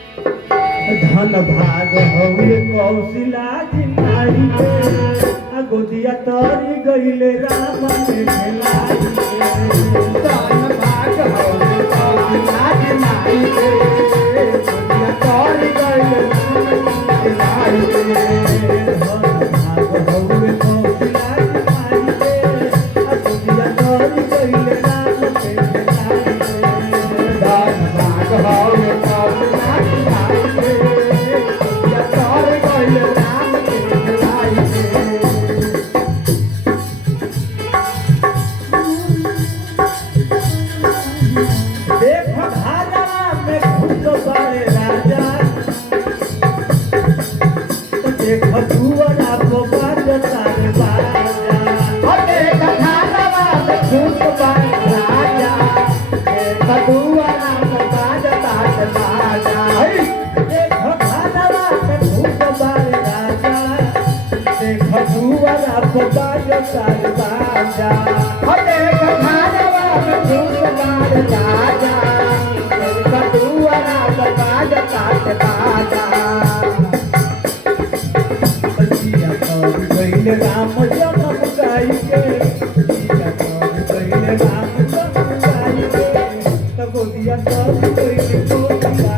धन भाग हवे कौशिला जिनाई के गोदिया तोरी गईले राम ने खेलाई धन भाग हवे कौशिला जिनाई के गोदिया तोरी गईले राम ने खेलाई धन भाग हवे कौशिला जिनाई के गोदिया तोरी गईले राम ने खेलाई धन भाग हवे कौशिला जिनाई के राम जन्म गाई के राम जन्म गाई के गोदिया सब गईले गोदिया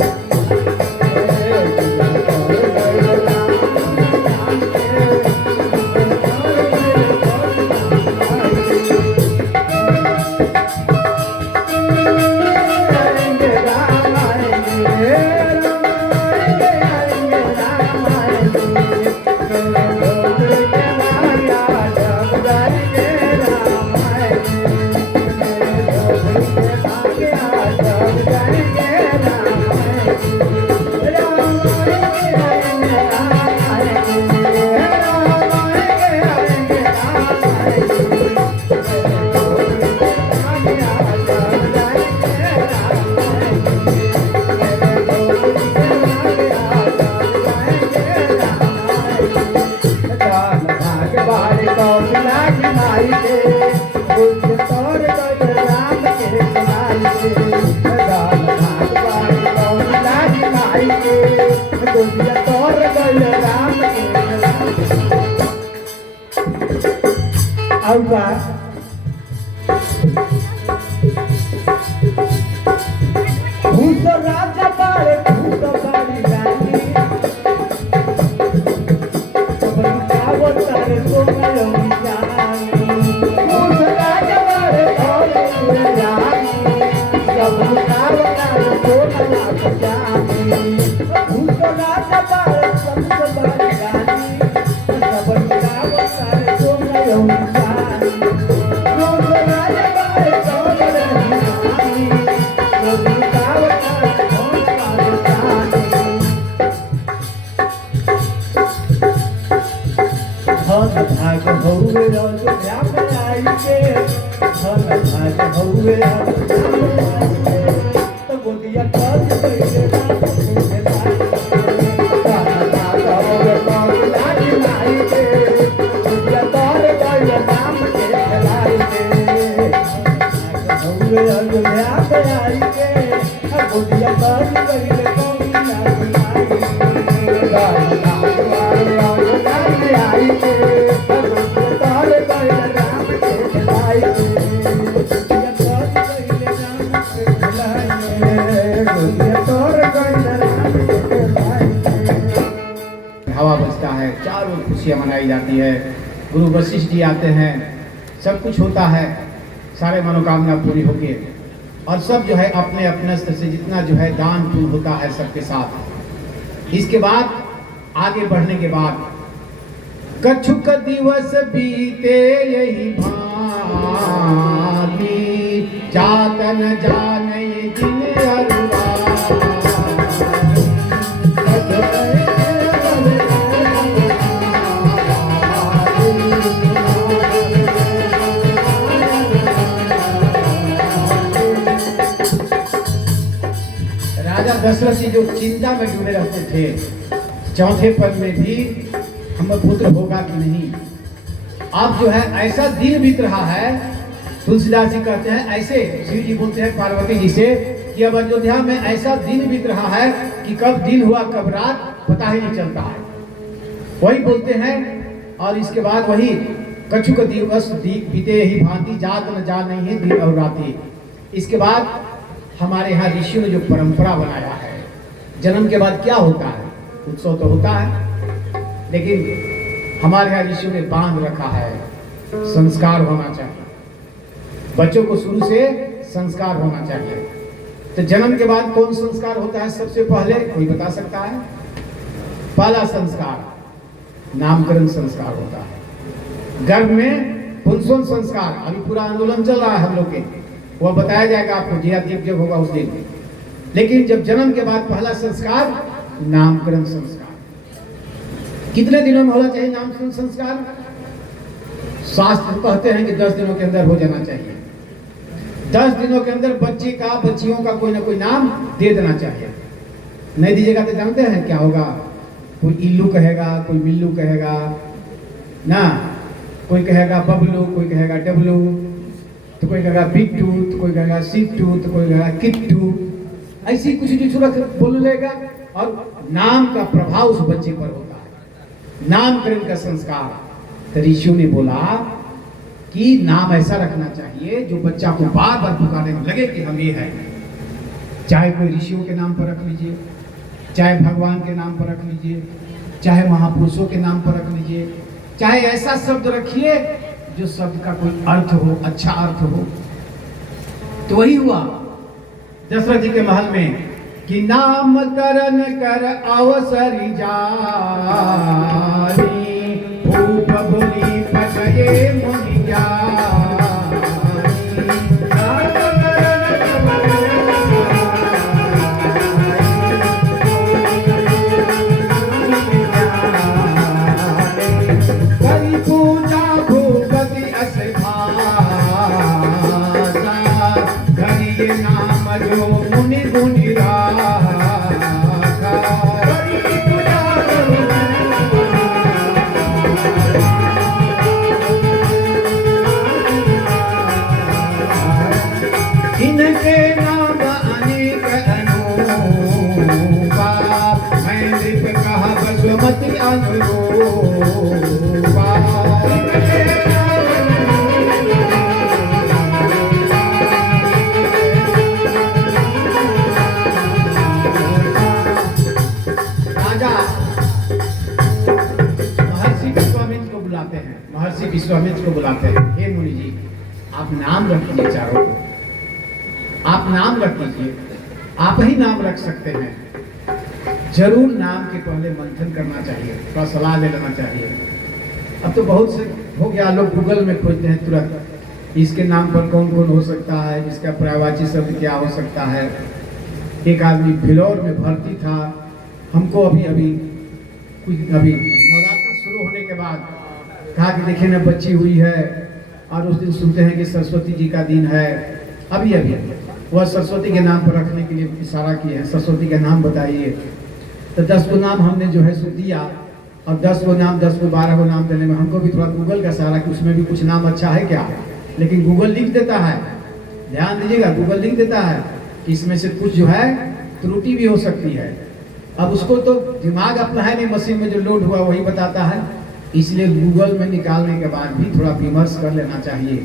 राजा बारे भाग हौवे अयोध्या में आई के धन भाग हौवे अयोध्या में आई के तो गोदिया कज गईले राम के लाई धन भाग हौवे कौशिला जिनाई के गोदिया तोर गईले राम के लाई के भाग हौवे अयोध्या में आई के गोदिया कज गईले कौशिला जिनाई के धन भाग हौवे अयोध्या में आई के हवा बजता है, चारों खुशियाँ मनाई जाती है। गुरु वशिष्ठ जी आते हैं, सब कुछ होता है, सारे मनोकामना पूरी होके और सब जो है अपने अपने स्तर से जितना जो है दान पुण्य होता है सबके साथ। इसके बाद आगे बढ़ने के बाद कछुक दिवस बीते यही भांति जातन जाने दिन अरुआ राजा दशरथ जी जो चिंता में डूबे रहते थे, चौथे पद में भी हमें पुत्र होगा कि नहीं। अब जो है ऐसा दिन बीत रहा है, तुलसीदास जी कहते हैं ऐसे, शिव जी बोलते हैं पार्वती जी से कि अब अयोध्या में ऐसा दिन बीत रहा है कि कब दिन हुआ कब रात पता ही नहीं चलता है। वही बोलते हैं। और इसके बाद वही कछुक दिवस बीते ही भांति जात न जा नहीं है दिन और राति। इसके बाद हमारे यहाँ ऋषियों ने जो परंपरा बनाया है, जन्म के बाद क्या होता है, उत्सव तो होता है, लेकिन हमारे यहाँ ऋषियों ने बांध रखा है, संस्कार होना चाहिए। बच्चों को शुरू से संस्कार होना चाहिए। तो जन्म के बाद कौन संस्कार होता है सबसे पहले, कोई बता सकता है? पहला संस्कार नामकरण संस्कार होता है। गर्भ में पुंसवन संस्कार, अभी पूरा आंदोलन चल रहा है हम लोग के, वह बताया जाएगा आपको जब होगा उस दिन। लेकिन जब जन्म के बाद पहला संस्कार नामकरण संस्कार। कितने दिनों में होना चाहिए नामकरण संस्कार? शास्त्र कहते हैं कि 10 दिनों के अंदर हो जाना चाहिए। 10 दिनों के अंदर बच्चे का बच्चियों का कोई ना कोई नाम दे देना चाहिए। नहीं दीजिएगा तो जानते हैं क्या होगा? कोई इल्लू कहेगा, कोई मिल्लू कहेगा ना, कोई कहेगा बबलू, कोई कहेगा डबलू, तो कोई कहेगा बिट्टू, तो कोई कहेगा सिट्टू, तो कोई कहेगा किट्टू, ऐसी कुछ सूरत बोल लेगा। और नाम का प्रभाव उस बच्चे पर होता है, नामकरण का संस्कार। तो ऋषियों ने बोला कि नाम ऐसा रखना चाहिए जो बच्चा को बार बार पुकारने में लगे कि हम ये हैं। चाहे कोई ऋषियों के नाम पर रख लीजिए, चाहे भगवान के नाम पर रख लीजिए, चाहे महापुरुषों के नाम पर रख लीजिए, चाहे ऐसा शब्द रखिए जो शब्द का कोई अर्थ हो, अच्छा अर्थ हो। तो वही हुआ दशरथ जी के महल में कि नामकरण कर अवसर जानी भूप बोली पटये मुनि इनके नाम अनेक अनूपा, मैं नृप कहा बसुमति अनुरूपा। राजा महर्षि विश्वामित्र को बुलाते हैं, महर्षि विश्वामित्र को बुलाते हैं, हे मुनि जी आप नाम रखिए, चारों को आप नाम रख लीजिए, आप ही नाम रख सकते हैं। जरूर नाम के पहले मंथन करना चाहिए, थोड़ा सलाह ले लेना चाहिए। अब तो बहुत से हो गया, लोग गूगल में खोजते हैं तुरंत, इसके नाम पर कौन कौन हो सकता है, इसका पर्यायवाची शब्द क्या हो सकता है। एक आदमी फिलौर में भर्ती था, हमको अभी नवरात्रि शुरू होने के बाद कहा कि देखिए ना बच्ची हुई है, और उस दिन सुनते हैं कि सरस्वती जी का दिन है। अभी वह सरस्वती के नाम पर रखने के लिए इशारा किए हैं, सरस्वती का नाम बताइए। तो 10 को नाम हमने जो है सो दिया, और 10 को नाम 10 को 12 को नाम देने में हमको भी थोड़ा गूगल का सहारा कि उसमें भी कुछ नाम अच्छा है क्या, लेकिन गूगल लिख देता है, ध्यान दीजिएगा, गूगल लिख देता है कि इसमें से कुछ जो है त्रुटि भी हो सकती है। अब उसको तो दिमाग अपना है नहीं, मशीन में जो लोड हुआ वही बताता है, इसलिए गूगल में निकालने के बाद भी थोड़ा विमर्श कर लेना चाहिए,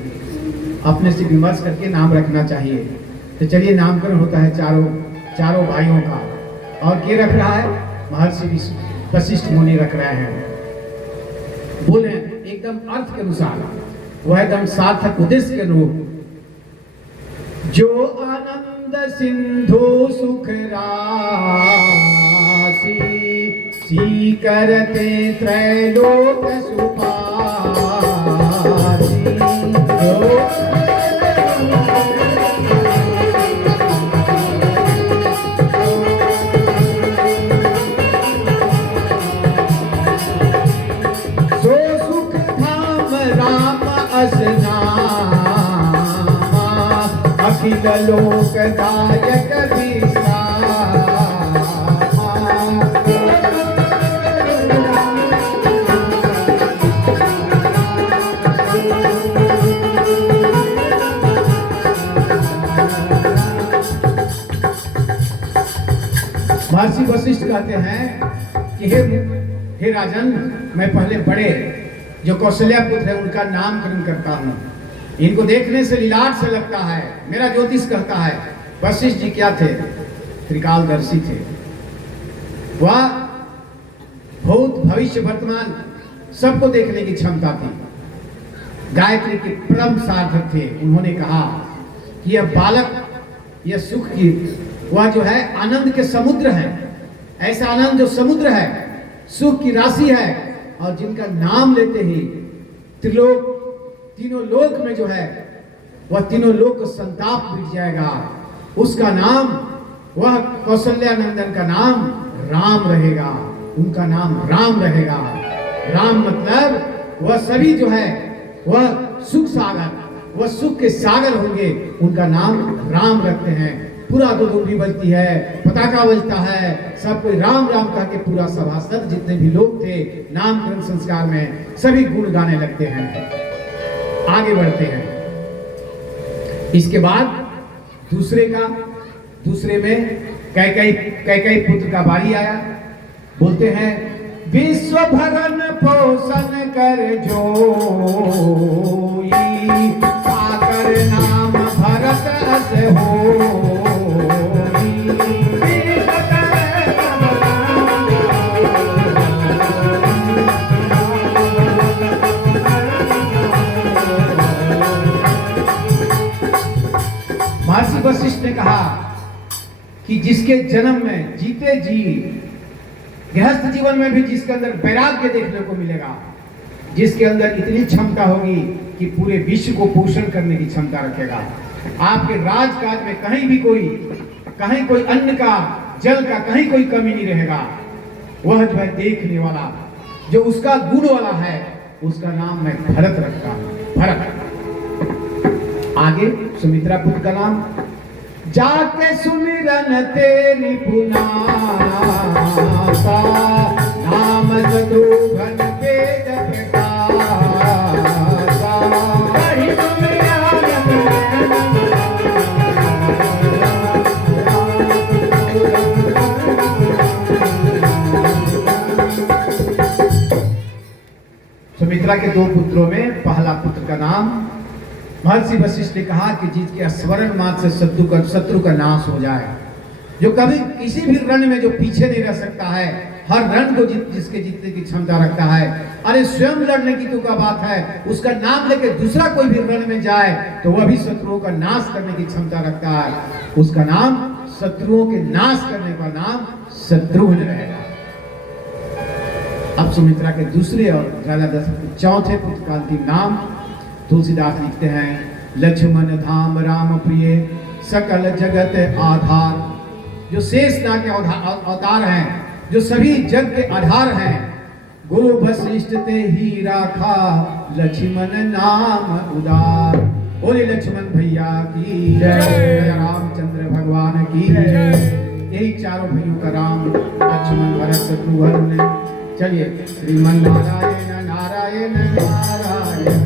अपने से विमर्श करके नाम रखना चाहिए। तो चलिए नामकरण होता है चारों भाइयों का, और के रख रहा है? महर्षि वशिष्ठ मुनि रख रहे हैं। बोले एकदम अर्थ के अनुसार, वह एकदम सार्थक उद्देश्य के अनुरूप। जो आना आनंद सिंधु सुख राशि सी करते त्रैलोक सुपासी सो सुख धाम राम असनामा अखिल लोक दायक विश्रामा महर्षि वशिष्ठ कहते हैं कि हे राजन, मैं पहले बड़े जो कौशल्या पुत्र है उनका नामकरण करता हूँ। इनको देखने से लीलाट से लगता है, मेरा ज्योतिष कहता है। वशिष्ठ जी क्या थे? त्रिकालदर्शी थे। वह भूत भविष्य वर्तमान सबको देखने की क्षमता थी। गायत्री के परम साधक थे। उन्होंने कहा कि यह बालक, यह सुख की, वह जो है आनंद के समुद्र है। ऐसा आनंद जो समुद्र है, सुख की राशि है, और जिनका नाम लेते ही त्रिलोक, तीनों लोक में जो है वह तीनों लोक संताप मिट जाएगा। उसका नाम, वह कौशल्या नंदन का नाम राम रहेगा। उनका नाम राम रहेगा। राम मतलब वह सभी जो है वह सुख सागर, वह सुख के सागर होंगे। उनका नाम राम रखते हैं। पूरा दुदुम्बी बजती है, पताका बजता है, सब कोई राम राम कह के पूरा सभासद जितने भी लोग थे नामकरण संस्कार में सभी गुण गाने लगते हैं, आगे बढ़ते हैं। इसके बाद दूसरे में कैकेयी पुत्र का बारी आया। बोलते हैं विश्व भरण पोषण कर जोई साकर नाम भरत अस हो। महर्षि वशिष्ठ ने कहा कि जिसके जन्म में जीते जी गृहस्थ जीवन में भी जिसके अंदर वैराग्य देखने को मिलेगा, जिसके अंदर इतनी क्षमता होगी कि पूरे विश्व को पोषण करने की क्षमता रखेगा। आपके राजकाज में कहीं कोई अन्न का, जल का कहीं कोई कमी नहीं रहेगा। वह जो है देखने वाला, जो उसका गुण वाला है, उसका नाम मैं भरत रखता हूं। भरत। आगे सुमित्रा पुत्र का नाम, जाके सुमिरन तेरी पुनासा नाम शत्रुघ्न वेद प्रकाशा। सुमित्रा के दो पुत्रों में पहला पुत्र का नाम महर्षि वशिष्ठ ने कहा कि जिसके स्मरण मात्र से शत्रु का नाश हो जाए, जो कभी किसी भी रण में जो पीछे नहीं रह सकता है, हर रण को जिसके जीतने की क्षमता रखता है। अरे स्वयं लड़ने की तो क्या बात है, उसका नाम लेके दूसरा कोई भी रण में जाए तो वह भी शत्रुओं का नाश करने की क्षमता रखता है। उसका नाम, शत्रुओं के नाश करने का नाम शत्रुघ्न रहेगा। अब सुमित्रा के दूसरे और राजा दशरथ के चौथे पुत्र का अंतिम नाम तुलसीदास लिखते हैं, लक्ष्मण धाम राम प्रिय सकल जगत आधार। जो शेष नाग के अवतार हैं, जो सभी जग के आधार हैं। गुरु वशिष्ठ ते ही राखा लक्ष्मण नाम उदार। बोले लक्ष्मण भैया की जय, रामचंद्र भगवान की जय। यही चारों भाइयों का राम, लक्ष्मण भरत शत्रुघ्न। चलिए श्रीमन नारायण नारायण नारायण नारायण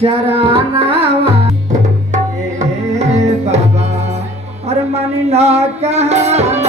चरानावा ए बाबा और मन न कहना